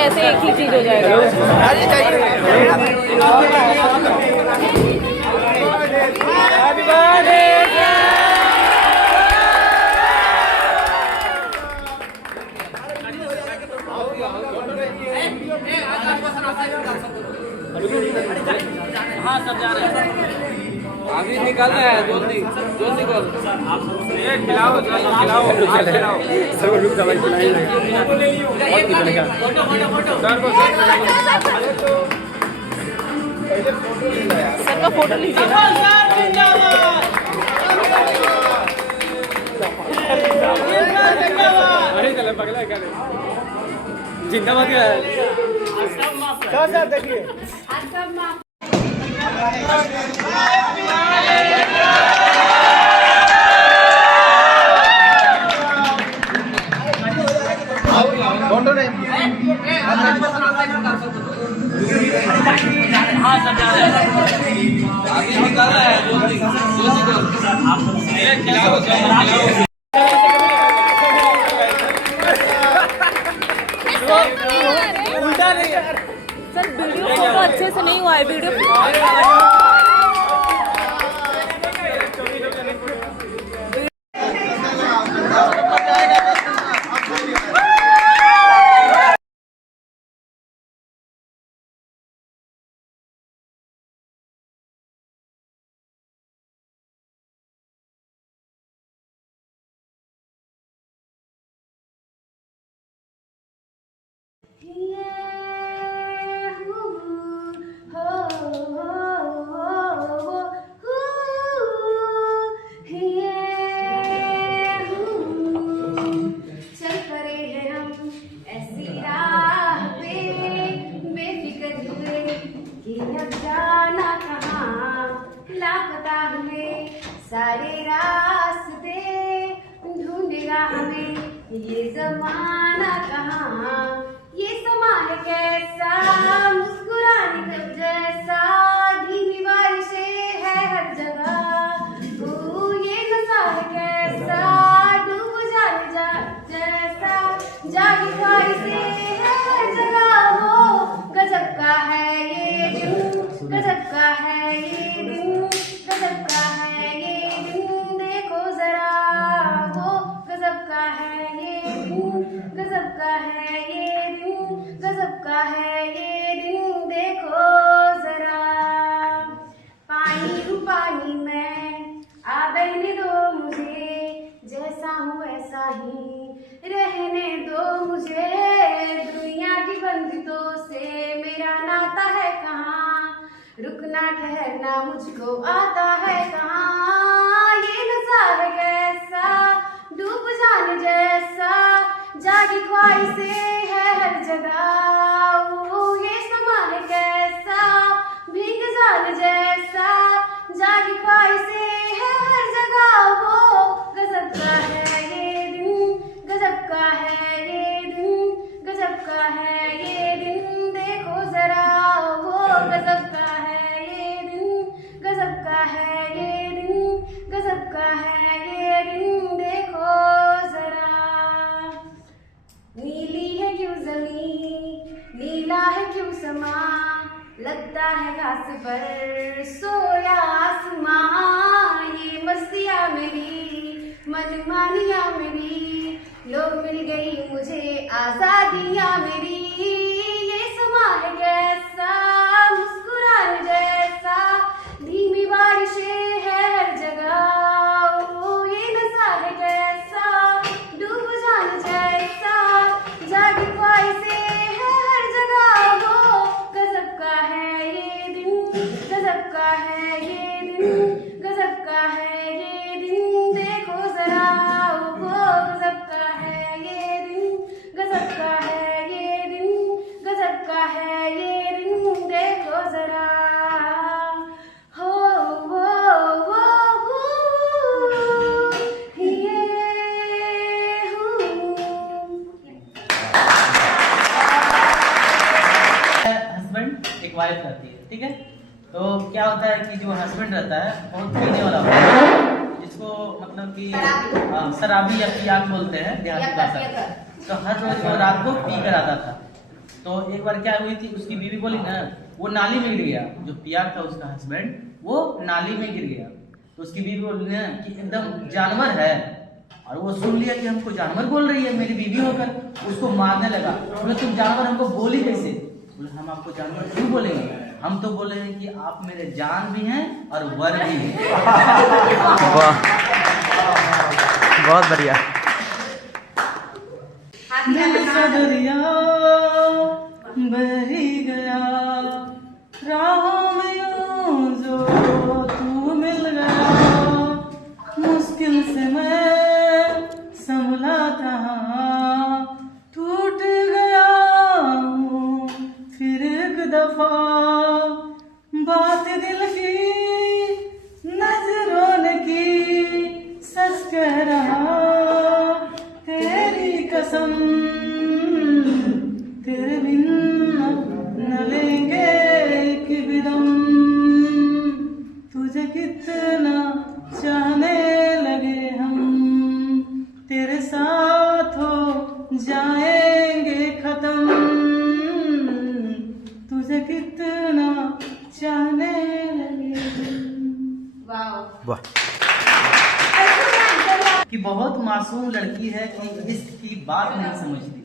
ऐसे एक ही चीज हो जाएगा। हाँ सब जा रहे हैं, अभी निकालना है, जल्दी जल्दी कर, खिलाओ खिलाओ खिलाओ सब रुक जा, खिलाएगा सर का फोटो लीजिए ना। अरे चलो पगला क्या जिंदाबाद क्या है सर देखिए हाँ सब जा रहे हैं, अभी निकालना है, जल्दी जल्दी कर, खिलाओ उल्टा नहीं है सर, वीडियो फोटो अच्छे से नहीं हुआ है, वीडियो सारे रास्ते ढूंढेगा हमें, ये जमाना कहाँ, ये समा है कैसा, मुस्कुराने कब जैसा, धीमी बारिशें है हर जगह, ये नशा है कैसा, डूब जाने जैसा, जागी ख्वाहिशें है हर जगह, हो गजब का है ये दिन, गजब का है ये दिन, गजब का है ये दिन, देखो जरा, वो गजब का है ये दिन, गजब का है ये दिन, गजब का है ये दिन, देखो जरा। पानी हूँ पानी में, आ बहने दो मुझे, जैसा हूँ वैसा ही रहने दो मुझे, दुनिया की बंदिशों से मेरा नाता है कहाँ, रुकना ठहरना मुझको आता है कहाँ, ये नशा है कैसा, डूब जाने जैसा, जागी ख्वाहिशें है हर जगह, ये समा है कैसा, भीग जाने जैसा, जागी ख्वाहिशें है हर जगह, वो गजब का है ये दिन, गजब का है ये दिन, गजब का है ये दिन, देखो जरा, वो गजब का है ये दिन, गजब का है ये दिन, गजब का है ये दिन, देखो जरा। नीली है क्यों जमीन, नीला है क्यों समा, लगता है घास पर सोया आसमां, ये मस्तियाँ मेरी, मनमानियाँ मेरी, लो मिल गई मुझे आजादियाँ मेरी, ये समा है कैसा, मुस्कुराने जैसा, धीमी बारिशें है हर जगह, ये नशा है कैसा, डूब जाने जैसा, जागी ख्वाहिशें है हर जगह, वो गजब का है ये दिन, गजब का है ये दिन, गजब का है ये दिन, देखो जरा, वो गजब का है ये दिन, गजब का है ये दिन, गजब का है ये दिन, देखो जरा, हो ये हस्बैंड एक वाइफ रहती है, ठीक है, तो क्या होता है कि जो हस्बैंड रहता है बहुत पीने वाला होता है, जिसको मतलब कि शराबी या पियाक बोलते हैं देहाती भाषा में, तो हर रोज वो रात को पी कर आता था, तो एक बार क्या हुई थी, उसकी बीवी बोली ना वो नाली में गिर गया, जो पियार था उसका हस्बैंड वो नाली में गिर गया। तो उसकी बीवी बोली ना कि एकदम जानवर है, और वो सुन लिया कि हमको जानवर बोल रही है मेरी बीवी होकर, उसको मारने लगा। बोले तुम जानवर हमको बोली कैसे? बोले हम आपको जानवर क्यों बोलेंगे, हम तो बोले हैं कि आप मेरे जान भी हैं और वर भी हैं। वाह, बहुत बढ़िया। दरिया बही गया राहों में यूं जो तू मिल गया, मुश्किल से मैं संभला था टूट गया हूँ फिर एक दफा, बात दिल की नजरों ने की सच कह रहा तेरी कसम, तेरे बिन न लेंगे एक भी दम, तुझे कितना चाहने लगे हम, तेरे साथ हो जाएंगे खत्म, तुझे कितना चाहने लगे। वाह। कि बहुत मासूम लड़की है कि इश्क की बात नहीं समझती।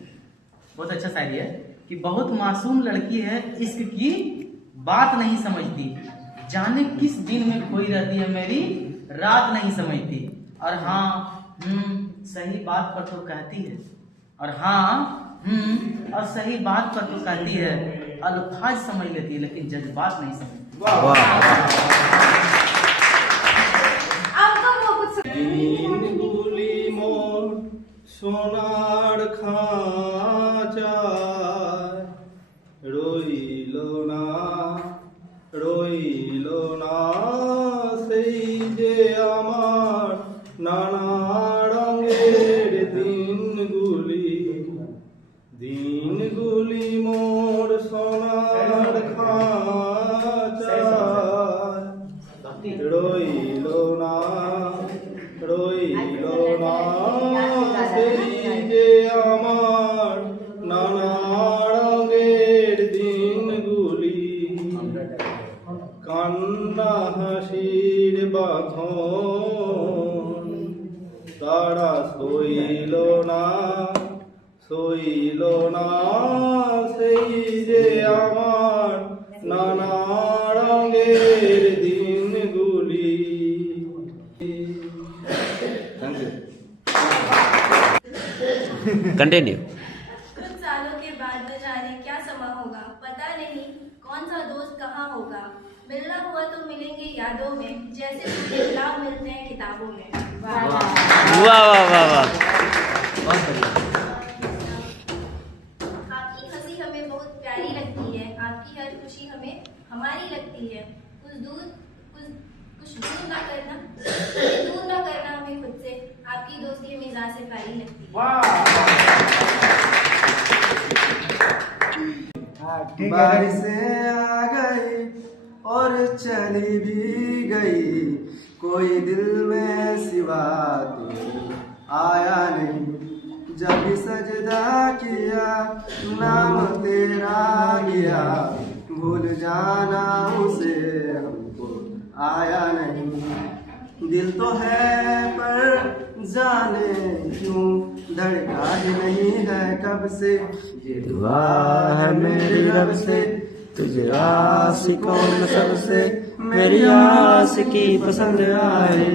बहुत अच्छा शायरी है कि बहुत मासूम लड़की है इश्क की बात नहीं समझती, जाने किस दिन में खोई रहती है मेरी रात नहीं समझती, और हाँ सही बात पर तो कहती है, और हाँ और सही बात पर तो कहती है, अल्फाज समझ लेती है लेकिन जज्बात नहीं समझती। दीन गुली मोर सोनार खाचा রইলো না সেই যে আমার নানা রঙের দিনগুলি মোর সোনার খাঁচায় রইলো না সেই যে আমার নানা রঙের দিনগুলি, কান্না হাসির বাঁধন তারা সইল না সেই যে আমার নানা রঙের দিনগুলি। कंटिन्यू। कुछ सालों के बाद न जाने क्या समा होगा, पता नहीं कौन सा दोस्त कहाँ होगा, मिलना हुआ तो मिलेंगे यादों में जैसे टूटे गुलाब मिलते हैं किताबों में। वाह वाह वाह वाह। आपकी हंसी हमें बहुत प्यारी लगती है, आपकी हर खुशी हमें हमारी लगती है, कुछ दूर ना करना हमें खुद से, आपकी दोस्ती मिजाज से प्यारी लगती है। बारिशें आ गई और चली भी गई, कोई दिल में सिवा तू आया नहीं, जब भी सजदा किया नाम तेरा लिया, भूल जाना उसे हमको आया नहीं, दिल तो है पर जाने क्यों धड़का ही नहीं है कब से, ये दुआ है मेरी रब से तुझे आशिकों में सबसे, मेरी आशिकी पसंद आए,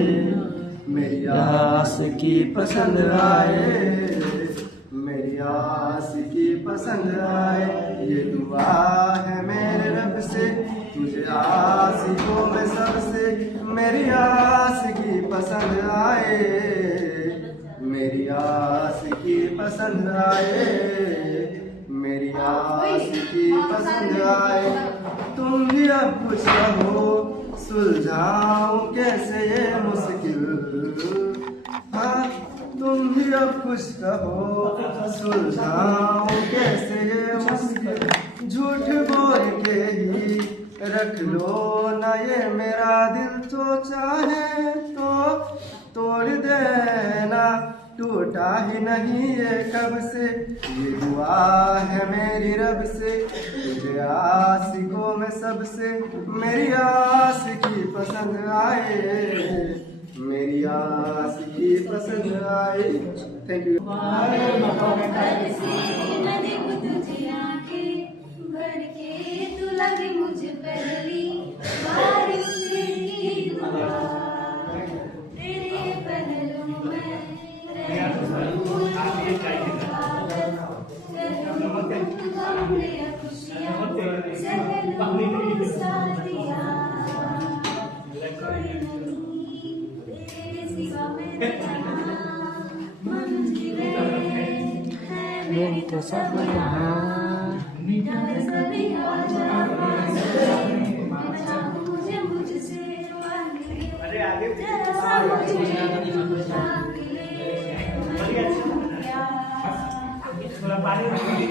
मेरी आशिकी पसंद आए, मेरी आशिकी पसंद आए, ये दुआ है मेरे रब से तुझे आशिकों में सबसे, मेरी आशिकी पसंद आए, मेरी आशिकी पसंद आए, मेरी आशिकी पसंद आए, तुम भी अब खुश रहो सुलझाओ कैसे ये मुश्किल, हाँ तुम भी अब खुश रहो सुलझाओ कैसे ये मुश्किल, झूठ बोल के ही रख लो ना ये मेरा दिल, तो चाहे तो तोड़ देना टूटा ही नहीं ये कब से, ये दुआ है मेरी रब से। तुझे आशिकों में सबसे मेरी आशिकी पसंद आए, मेरी आशिकी पसंद आए। Thank you. लगे मुझे पहली बारिश की दुआ, तेरे पहलू में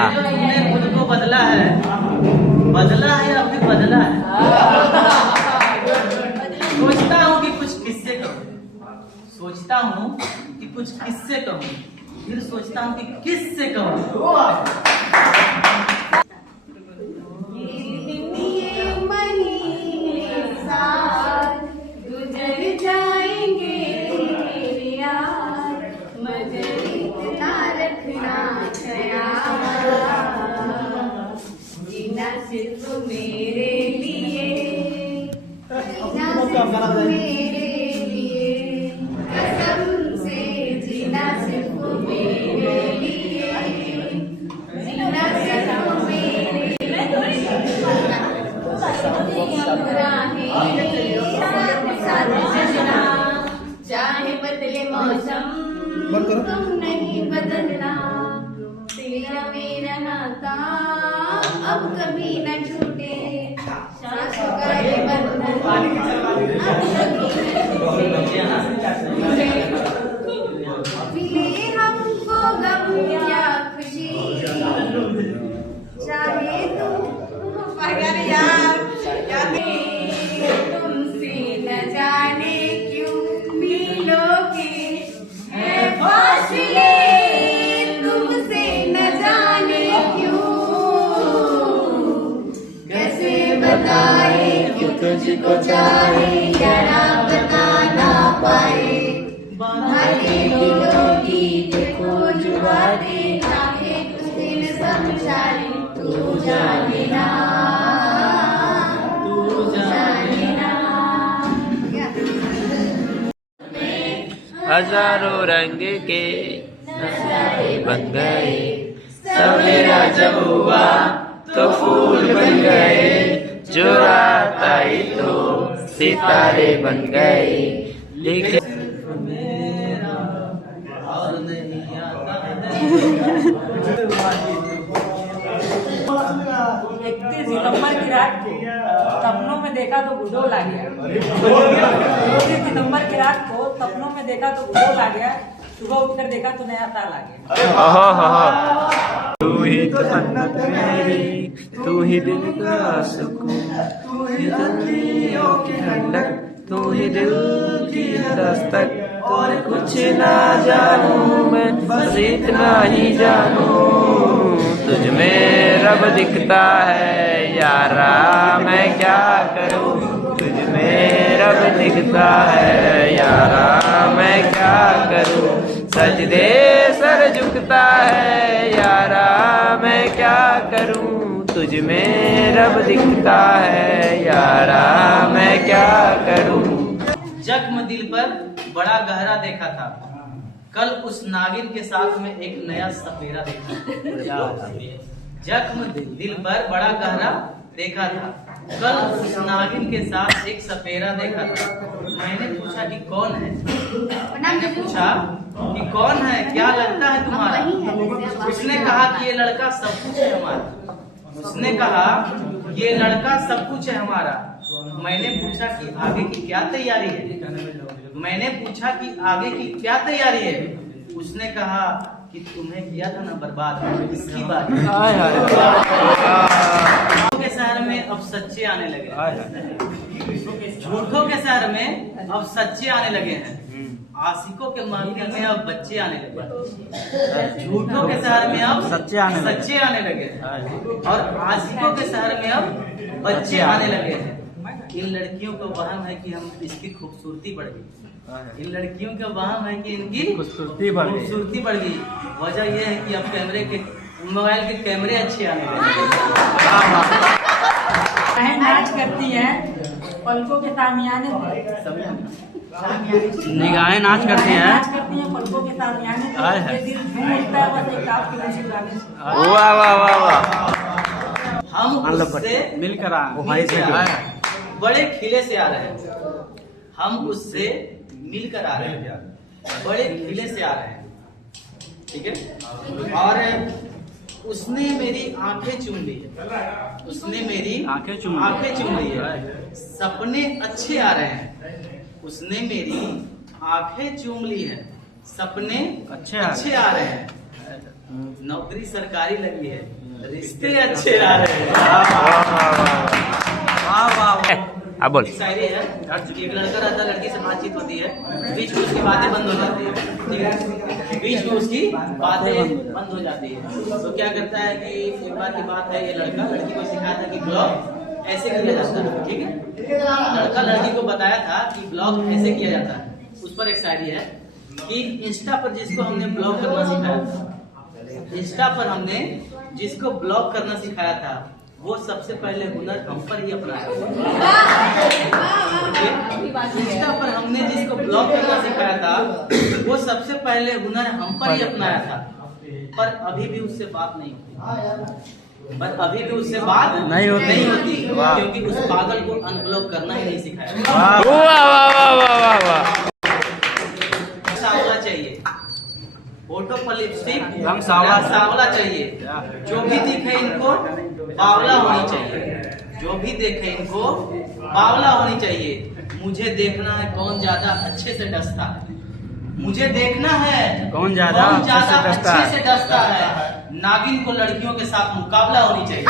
तुमने खुद को बदला है या फिर बदला है? सोचता हूँ कि कुछ किससे कहूँ, सोचता हूँ कि कुछ किससे कहूँ, फिर सोचता हूँ कि किससे कहूँ। ये महीने साल गुजर जाएंगे यार, मगर इतना रखना जीना सिर्फ मेरे लिए, जीना सिर्फ मेरे लिए, कसम से जीना सिर्फ मेरे लिए, जीना सिर्फ मेरे चाहे बदले मौसम तुम नहीं बदलना, तेरा मेरा नाता अब कभी न छूटे, सांसों का ये बंधन अब कभी न छूटे। मिले हमको गम या खुशी, चाहे तुम तुमसे न जाने क्यों मिलोगे है फासले, तुमसे न जाने क्यों, कैसे बताए क्यों तुझको चाहे यारा बता ना पाए, भाले दिलों की देखो जुआ दे, चाहे कुछ दिन समझाए तू जाने ना। हजारों रंग के नजारे बन गए, सवेरा जब हुआ तो फूल बन गए, जो रात आई तो सितारे बन गए। लेकिन और नहीं आता 31 सितंबर की रात को सपनों में देखा तो बुडोल आ गया। 31 सितंबर की रात को सपनों में देखा तो बुडोल आ गया, सुबह उठकर देखा तो नया साल आ गया। तू ही तो जन्नत मेरी, तू ही दिल का सुकून, तू ही अखियों की ठंडक, तू ही दिल की दस्तक, और कुछ ना जानूं मैं बस इतना ही जानूं, तुझ में रब दिखता है यारा मैं क्या करूं, तुझ में रब दिखता है यारा मैं क्या करूं, सजदे सर झुकता है यारा मैं क्या करूं, तुझ में रब दिखता है यारा मैं क्या करूं। जख्म दिल पर बड़ा गहरा देखा था, कल उस नागिन के साथ में एक नया सपेरा देखा। जख्म दिल पर बड़ा गहरा देखा था, कल उस नागिन के साथ एक सपेरा देखा था। मैंने पूछा कि कौन है, मैंने पूछा कि कौन है, क्या लगता है तुम्हारा। उसने कहा कि ये लड़का सब कुछ है हमारा, उसने कहा ये लड़का सब कुछ है हमारा। मैंने पूछा कि आगे की क्या तैयारी है, मैंने पूछा कि आगे की क्या तैयारी है। उसने कहा कि तुम्हें किया था ना बर्बाद, इसकी बात के शहर में अब सच्चे आने लगे, झूठों के शहर में अब सच्चे आने लगे हैं। आशिकों के महफिल में अब बच्चे आने लगे, झूठों के शहर में अब सच्चे आने लगे, और आशिकों के शहर में अब बच्चे आने लगे हैं। इन लड़कियों को वहम है कि हम इसकी खूबसूरती बढ़ गई, इन लड़कियों का वहम है कि इनकी खूबसूरती बढ़ गई। वजह यह है कि अब कैमरे के मोबाइल के कैमरे अच्छे आने लगे। नाच करती है पलकों के सामियाने निगाहें नाच करती हैं, पलकों के सामियाने ये दिल झूम उठता है बस एक आपकी मुस्कुराने से। वाह वाह वाह वाह। हम उससे मिलकर बड़े खिले से आ रहे हैं, हम उससे मिलकर आ रहे हैं, बड़े खिले से आ रहे हैं, ठीक है। और उसने मेरी आंखें चूम ली है, उसने मेरी आंखें चूम ली है, सपने अच्छे आ रहे हैं, उसने मेरी आंखें चूम ली है, सपने अच्छे आ रहे हैं, नौकरी सरकारी लगी है, रिश्ते अच्छे आ रहे हैं। आप बोल। शायरी है, एक लड़का रहता है, लड़की से बातचीत होती है, बीच में उसकी बातें बंद हो जाती है, ठीक है, बीच में उसकी बातें बंद हो जाती है। तो क्या करता है कि एक बार की बात है, ये लड़का लड़की को सिखाया था कि ब्लॉग ऐसे किया जाता है, ठीक है। लड़का लड़की को बताया था कि ब्लॉग ऐसे किया जाता है। उस पर एक शायरी है कि इंस्टा पर जिसको हमने ब्लॉग करना सिखाया था, इंस्टा पर हमने जिसको ब्लॉग करना सिखाया था, वो सबसे पहले हुनर हम पर ही अपनाया। इंस्टा पर हमने जिसको ब्लॉग करना सिखाया था, वो सबसे पहले हुनर हम पर ही अपनाया था, पर अभी भी उससे बात नहीं होती, क्योंकि उस पागल को अनब्लॉक करना ही नहीं सिखाया। सावला चाहिए, फोटो पर लिपस्टिक रंग सावला चाहिए, जो भी दिखे इनको बावला होनी चाहिए, जो भी देखे इनको बावला होनी चाहिए। मुझे देखना है कौन ज्यादा अच्छे से डसता है, मुझे देखना है कौन ज्यादा अच्छे से डसता है, नागिन को लड़कियों के साथ मुकाबला होनी चाहिए।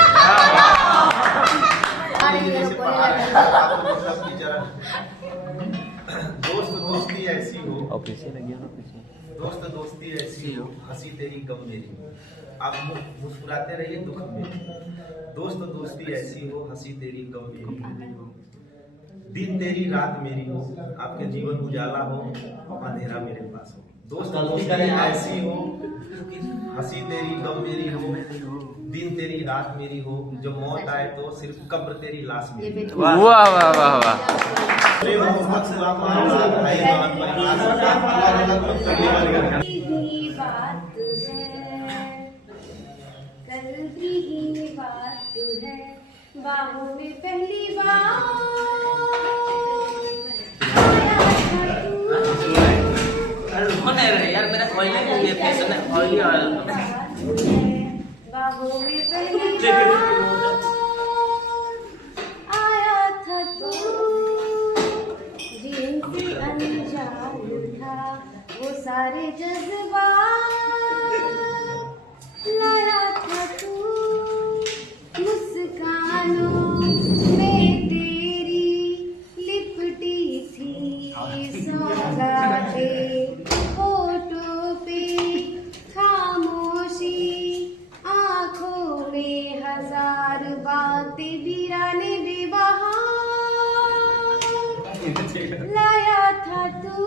दोस्ती ऐसी हो, दोस्त दोस्ती ऐसी हो, हंसी तेरी गम मेरी, आप मुस्कुराते रहिए दुख में। दोस्त दोस्ती ऐसी हो, हंसी तेरी गम मेरी, दिन तेरी रात मेरी हो, आपके जीवन उजाला हो, अंधेरा मेरे पास हो। दोस्त दोस्ती ऐसी हो, हंसी तेरी गम मेरी हो, दिन तेरी रात मेरी हो, जब मौत आए तो सिर्फ कब्र तेरी लाश मेरी। वाह वाह वाह वाह। बाहों में पहली बार यार मेरा ऑयली हो गया, फैशन है ऑयली ऑयल। बाहों में पहली बार आया था तू, जिनसे अनजान था वो सारे जज्बात, लाया था तू मुस्कानों में तेरी लिपटी थी सौगातें, होठों पे खामोशी, आंखों में हजार बातें, वीराने बेबहार, लाया था तू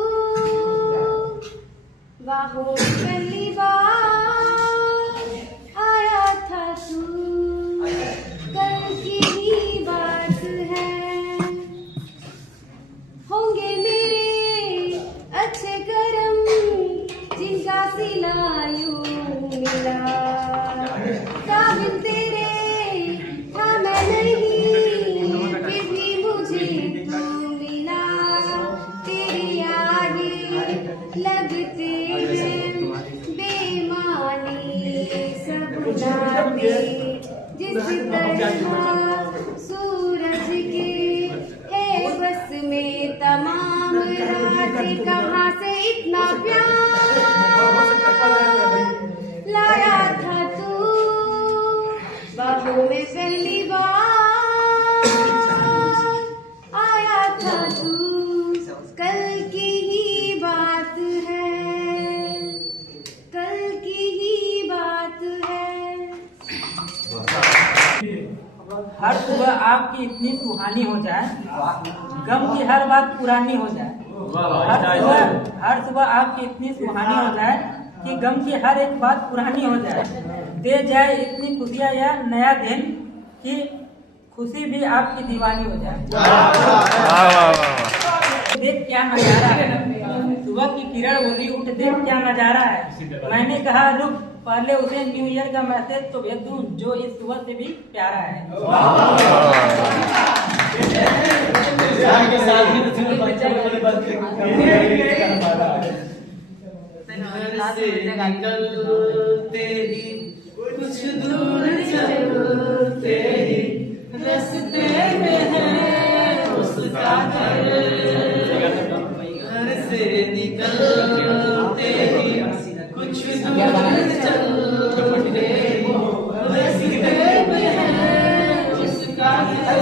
बाहों में पहली बार, आया था तू, कल की ही बात है। होंगे मेरे अच्छे कर्म जिनका सिला यूं मिला, काबिल तेरे था मैं नहीं, फिर भी मुझे तू मिला, तेरी आगे लगते हैं बेमानी सब नाते, जिस तरह सूरज के है बस में तमाम रातें, कहाँ से इतना प्यार लाया था तू बाहों में पहली बार, आया था तू, कल की ही बात हर सुबह आपकी इतनी सुहानी हो जाए, गम की हर बात पुरानी हो जाए। हर सुबह आपकी इतनी सुहानी हो जाए कि गम की हर एक बात पुरानी हो जाए। दे जाए इतनी खुशियाँ या नया दिन कि खुशी भी आपकी दीवानी हो जाए। देख क्या नजारा है, सुबह की किरण बोली उठ देख क्या नजारा है। मैंने कहा रुक पहले उसे न्यू ईयर का मैसेज तो भेज दूं जो इस सुबह से भी प्यारा है। निकलते ही कुछ दूर चलते ही रास्ते में है उसका घर से निकलते ही कुछ दूर चलते ही रास्ते में है उसका घर।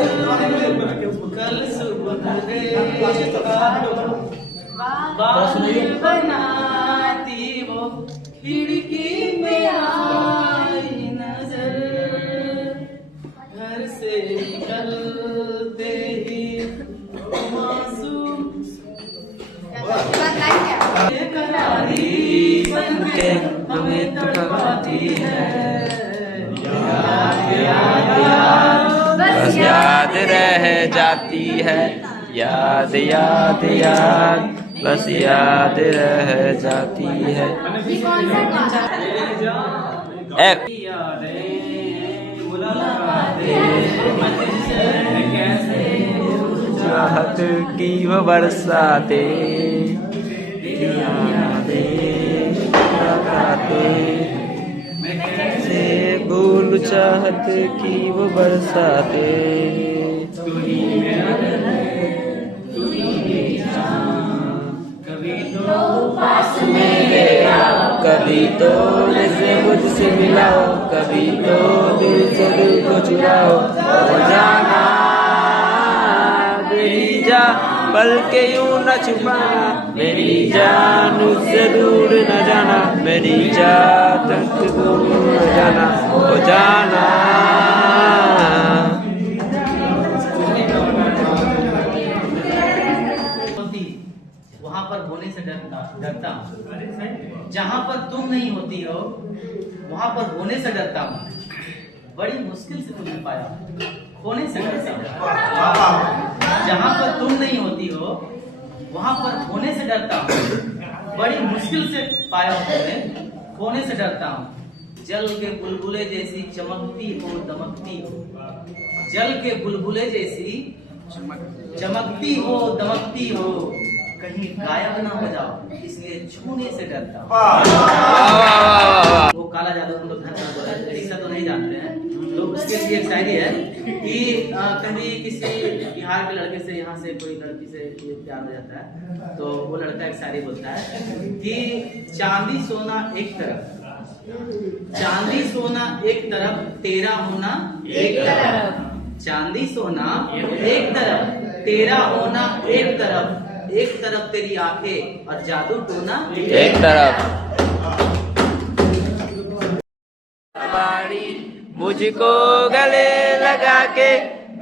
कल सुबह बनाती वो खिड़की में आई नजर, घर से निकलते ही मासूम करारी बन के हमें तड़पाती है। बस याद रह जाती है, याद याद याद बस याद रह जाती है। चाहत की वो बरसाते से भूल चाहत की वो बरसाते। कभी तो जैसे मुझसे मिलाओ, कभी तो दिल से दिल को चुराओ। हो जाना मेरी जान पल के यूं न छुपाना, मेरी जान उससे दूर न जाना, मेरी जान तक दूर न जाना। हो जाना वहां पर होने से डरता हूँ, जहाँ पर तुम नहीं होती हो वहां पर होने से डरता हूँ। बड़ी मुश्किल से तुम्हें पाया, खोने से डरता हूँ। जहाँ पर तुम नहीं होती हो वहां पर होने से डरता हूँ। बड़ी मुश्किल से पाया तुम्हें, खोने से डरता हूँ। जल के बुलबुले जैसी चमकती हो दमकती हो, जल के बुलबुले जैसी चमकती हो दमकती हो, कहीं गायब ना हो जाओ इसलिए छूने से डरता हूँ। वो काला जादू हम लोग रिक्शा तो नहीं जानते हैं, तो उसके लिए एक शायरी है कि कभी किसी बिहार के लड़के से यहाँ से कोई लड़की से प्यार हो जाता है, तो वो लड़का एक शायरी बोलता है कि चांदी सोना एक तरफ, चांदी सोना एक तरफ, तेरा होना एक तरफ। चांदी सोना एक तरफ, तेरा होना एक तरफ, एक तरफ तेरी आंखें और जादू टोना एक तरफ। मुझको गले लगा के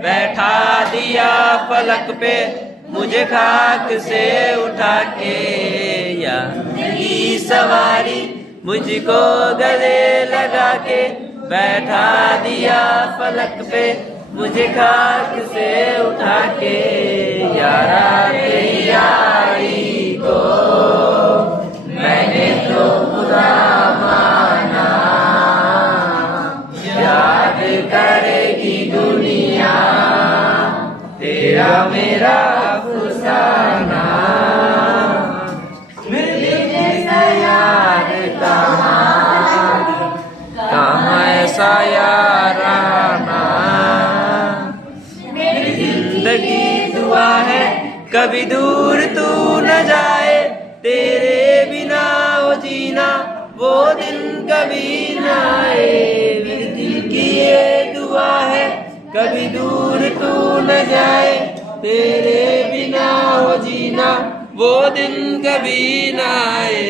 बैठा दिया फलक पे, मुझे खाक से उठा के यारी सवारी। मुझको गले लगा के बैठा दिया फलक पे, मुझे खाक से उठा के यारा तेरी यारी को मैंने तो खुदा माना। याद करेगी दुनिया तेरा मेरा अफसाना, मेरे जैसा यार कहाँ ऐसा याराना। मेरी जिंदगी दुआ है कभी दूर तू न जाए, तेरे बिना वो जीना वो दिन कभी न आए। मेरे दिल की ये दुआ है कभी दूर तू न जाए, तेरे बिना वो जीना वो दिन कभी न आए।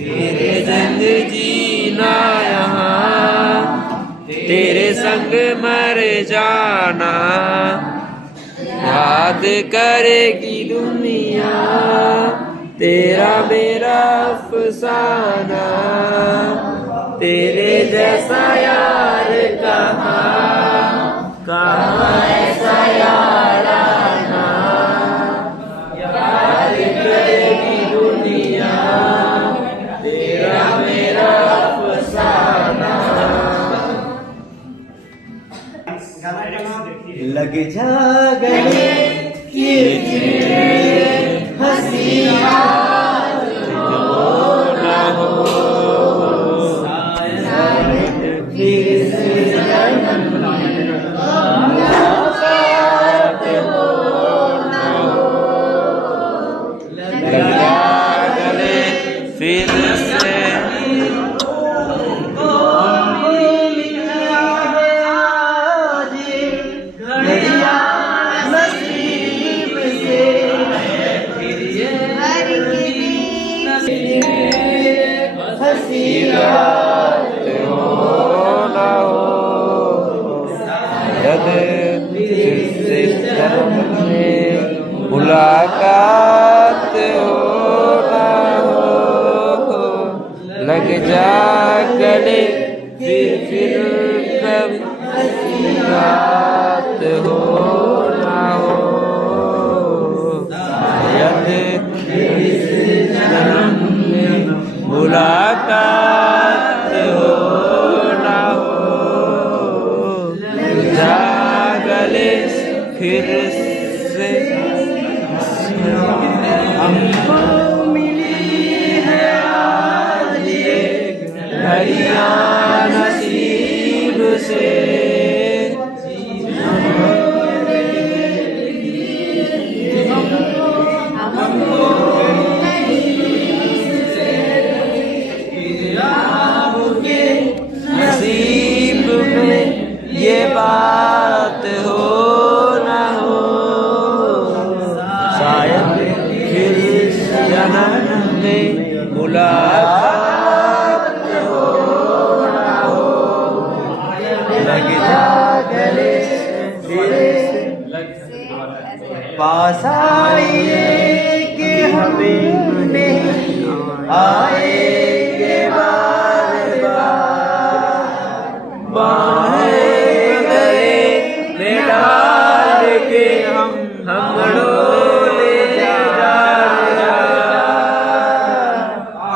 तेरे संग जीना यहाँ तेरे संग मर जाना, याद करेगी दुनिया तेरा मेरा अफसाना। तेरे जैसा यार कहाँ ऐसा यार आना, याद करेगी दुनिया तेरा मेरा अफसाना। लग जा गले हंसी मुलाकात हो ना हो, लग जा गले फिर कभी बात हो ना हो। शायद इस जन्म में मुलाकात हो ना हो, लग जा गले फिर से। हमको मिली है आज ये घड़ियां नसीब से, आपके नसीब में ये बात हो ना हो। शायद फिर इस जन्म में मुलाकात हो ना हो, लग जा गले पास आइए कि हमने आएंगे बार बार, बाहें गले में डाल के हम डोले जा रहे,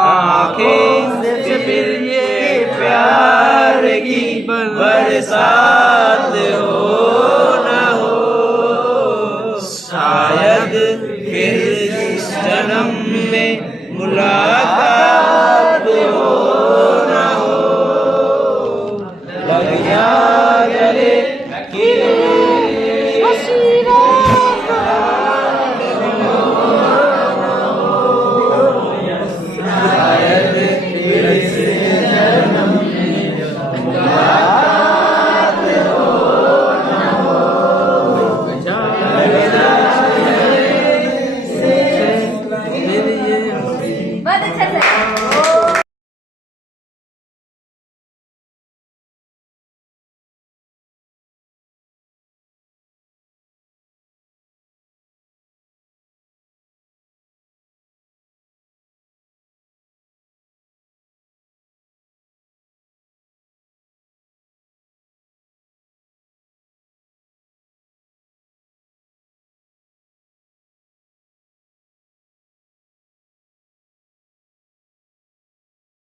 आँखें से फिर ये प्यार की बरसात हो ना हो। शायद फिर इस जन्म में मुलाकात हो ना हो, लग जा गले कि